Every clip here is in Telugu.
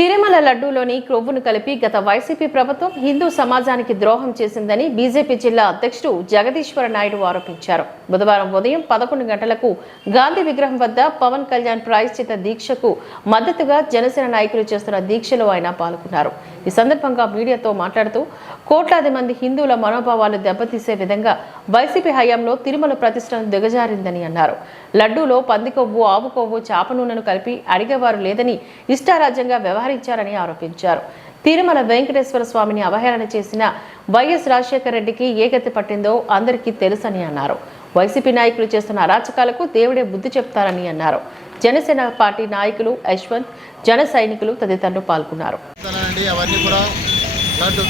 తిరుమల లడ్డూలోని క్రొవ్వును కలిపి గత వైసీపీ ప్రభుత్వం హిందూ సమాజానికి ద్రోహం చేసిందని బీజేపీ జిల్లా అధ్యక్షుడు జగదీశ్వర నాయుడు ఆరోపించారు. బుధవారం ఉదయం పదకొండు గంటలకు గాంధీ విగ్రహం వద్ద పవన్ కళ్యాణ్ ప్రాయశ్చిత దీక్షకు మద్దతుగా జనసేన నాయకులు చేస్తున్న దీక్షలో ఆయన పాల్గొన్నారు. ఈ సందర్భంగా మీడియాతో మాట్లాడుతూ కోట్లాది మంది హిందువుల మనోభావాలు దెబ్బతీసే విధంగా వైసీపీ హయాంలో తిరుమల ప్రతిష్టను దిగజారిందని అన్నారు. లడ్డూలో పంది కొవ్వు ఆవు కొవ్వు చేప నూనెను కలిపి అడిగేవారు లేదని ఇష్టారాజ్యంగా వ్యవహారం వ్యవహరించారని ఆరోపించారు. తిరుమల వెంకటేశ్వర స్వామిని అవహేళన చేసిన వైఎస్ రాజశేఖర రెడ్డికి ఏ గతి పట్టిందో అందరికీ తెలుసని అన్నారు. వైసీపీ నాయకులు చేస్తున్న అరాచకాలకు దేవుడే బుద్ధి చెప్తారని అన్నారు. జనసేన పార్టీ నాయకులు యశ్వంత్ జన సైనికులు తదితరులు పాల్గొన్నారు. లడ్డు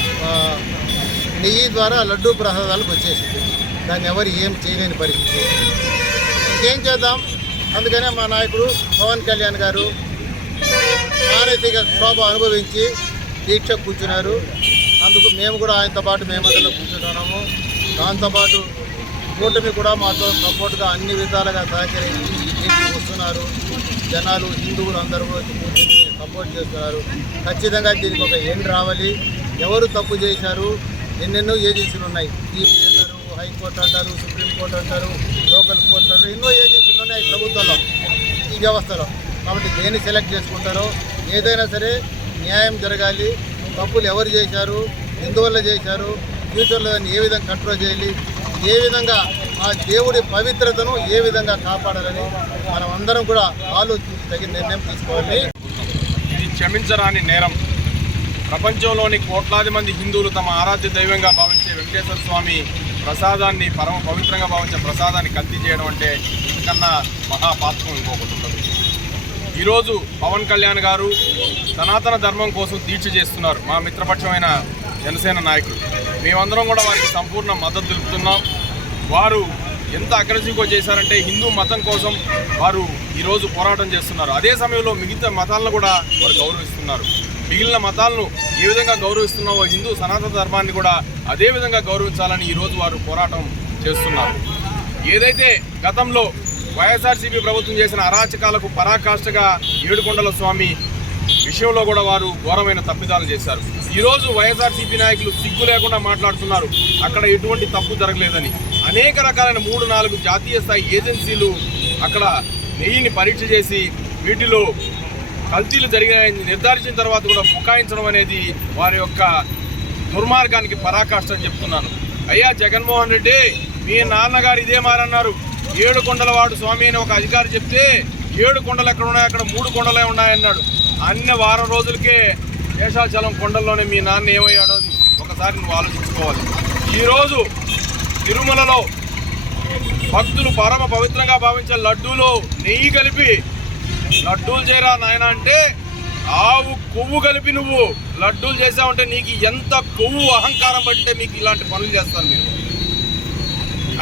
నెయ్యి ద్వారా లడ్డు ప్రసాదాలకు వచ్చేసింది. దాన్ని ఎవరు ఏం చేయలేని పరిస్థితి. ఏం చేద్దాం? అందుకనే మా నాయకుడు పవన్ కళ్యాణ్ గారు మానసిక క్షోభ అనుభవించి దీక్ష కూర్చున్నారు. అందుకు మేము కూడా ఆయనతో పాటు మేమందరం కూర్చున్నాము. దాంతోపాటు కూటమి కూడా మాతో సపోర్ట్గా అన్ని విధాలుగా సహకరించి ఈ దీక్షకు వస్తున్నారు జనాలు హిందువులు అందరూ సపోర్ట్ చేస్తున్నారు. ఖచ్చితంగా దీనికి ఒక ఎండ్ రావాలి. ఎవరు తప్పు చేశారు? ఎన్నెన్నో ఏజెన్సీలు ఉన్నాయి. ఈపీ అంటారు హైకోర్టు అంటారు సుప్రీంకోర్టు అంటారు లోకల్ కోర్టు అంటారు ఎన్నో ఏజెన్సీలు ఉన్నాయి ప్రభుత్వంలో ఈ వ్యవస్థలో. కాబట్టి దేన్ని సెలెక్ట్ చేసుకుంటారో ఏదైనా సరే న్యాయం జరగాలి. తప్పులు ఎవరు చేశారు ఎందువల్ల చేశారు ఫ్యూచర్లో దాన్ని ఏ విధంగా కంట్రోల్ చేయాలి ఏ విధంగా ఆ దేవుడి పవిత్రతను ఏ విధంగా కాపాడాలని మనం అందరం కూడా ఆలోచించి తగిన నిర్ణయం తీసుకోవాలి. ఇది క్షమించరాని నేరం. ప్రపంచంలోని కోట్లాది మంది హిందువులు తమ ఆరాధ్య దైవంగా భావించే వెంకటేశ్వర స్వామి ప్రసాదాన్ని పరమ పవిత్రంగా భావించే ప్రసాదాన్ని కల్తీ చేయడం అంటే ఇంకన్నా మహాపాత్రం ఇంకొకటి ఈరోజు పవన్ కళ్యాణ్ గారు సనాతన ధర్మం కోసం దీక్ష చేస్తున్నారు మా మిత్రపక్షమైన జనసేన నాయకులు. మేమందరం కూడా వారికి సంపూర్ణ మద్దతు తెలుపుతున్నాం. వారు ఎంత అగ్రెసివ్గా చేశారంటే హిందూ మతం కోసం వారు ఈరోజు పోరాటం చేస్తున్నారు. అదే సమయంలో మిగతా మతాలను కూడా వారు గౌరవిస్తున్నారు. మిగిలిన మతాలను ఏ విధంగా గౌరవిస్తున్నావో హిందూ సనాతన ధర్మాన్ని కూడా అదే విధంగా గౌరవించాలని ఈరోజు వారు పోరాటం చేస్తున్నారు. ఏదైతే గతంలో వైఎస్ఆర్సీపీ ప్రభుత్వం చేసిన అరాచకాలకు పరాకాష్ఠగా ఏడుకొండల స్వామి విషయంలో కూడా వారు ఘోరమైన తప్పిదాలు చేశారు. ఈరోజు వైఎస్ఆర్సీపీ నాయకులు సిగ్గు లేకుండా మాట్లాడుతున్నారు. అక్కడ ఎటువంటి తప్పు జరగలేదని. అనేక రకాలైన మూడు నాలుగు జాతీయ స్థాయి ఏజెన్సీలు అక్కడ నెయ్యిని పరీక్ష చేసి వీటిలో కల్తీలు జరిగాయని నిర్ధారించిన తర్వాత కూడా బుకాయించడం అనేది వారి యొక్క దుర్మార్గానికి పరాకాష్ట అని చెప్తున్నాను. అయ్యా జగన్మోహన్ రెడ్డి మీ నాన్నగారు ఇదే మారన్నారు. ఏడు కొండల వాడు స్వామి అని ఒక అధికారి చెప్తే ఏడు కొండలు ఎక్కడ ఉన్నాయి అక్కడ మూడు కొండలే ఉన్నాయన్నాడు. అన్ని వారం రోజులకే శేషాచలం కొండల్లోనే మీ నాన్న ఏమయ్యాడో ఒకసారి నువ్వు ఆలోచించుకోవాలి. ఈరోజు తిరుమలలో భక్తులు పరమ పవిత్రంగా భావించే లడ్డూలో నెయ్యి కలిపి లడ్డూలు చేయరా నాయన అంటే ఆవు కొవ్వు కలిపి నువ్వు లడ్డూలు చేసావంటే నీకు ఎంత కొవ్వు అహంకారం పట్టితే మీకు ఇలాంటి పనులు చేస్తాను మీరు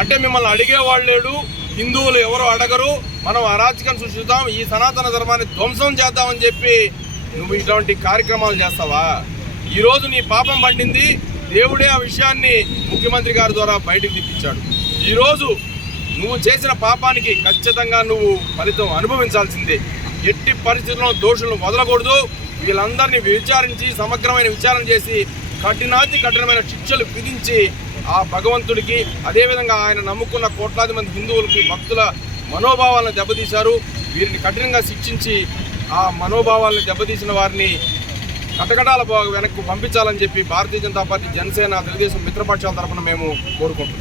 అంటే మిమ్మల్ని అడిగేవాళ్ళు లేడు. హిందువులు ఎవరు అడగరు. మనం అరాచకం సృష్టిద్దాం. ఈ సనాతన ధర్మాన్ని ధ్వంసం చేద్దామని చెప్పి నువ్వు ఇటువంటి కార్యక్రమాలు చేస్తావా? ఈరోజు నీ పాపం పండింది. దేవుడే ఆ విషయాన్ని ముఖ్యమంత్రి గారి ద్వారా బయటకు తెప్పించాడు. ఈరోజు నువ్వు చేసిన పాపానికి ఖచ్చితంగా నువ్వు ఫలితం అనుభవించాల్సిందే. ఎట్టి పరిస్థితుల్లో దోషులను వదలకూడదు. వీళ్ళందరినీ విచారించి సమగ్రమైన విచారణ చేసి కఠినాతి కఠినమైన శిక్షలు విధించి ఆ భగవంతుడికి అదేవిధంగా ఆయన నమ్ముకున్న కోట్లాది మంది హిందువులకి భక్తుల మనోభావాలను దెబ్బతీశారు. వీరిని కఠినంగా శిక్షించి ఆ మనోభావాలను దెబ్బతీసిన వారిని కటకటాల వెనక్కు పంపించాలని చెప్పి భారతీయ జనతా పార్టీ జనసేన తెలుగుదేశం మిత్రపక్షాల తరఫున మేము కోరుకుంటున్నాం.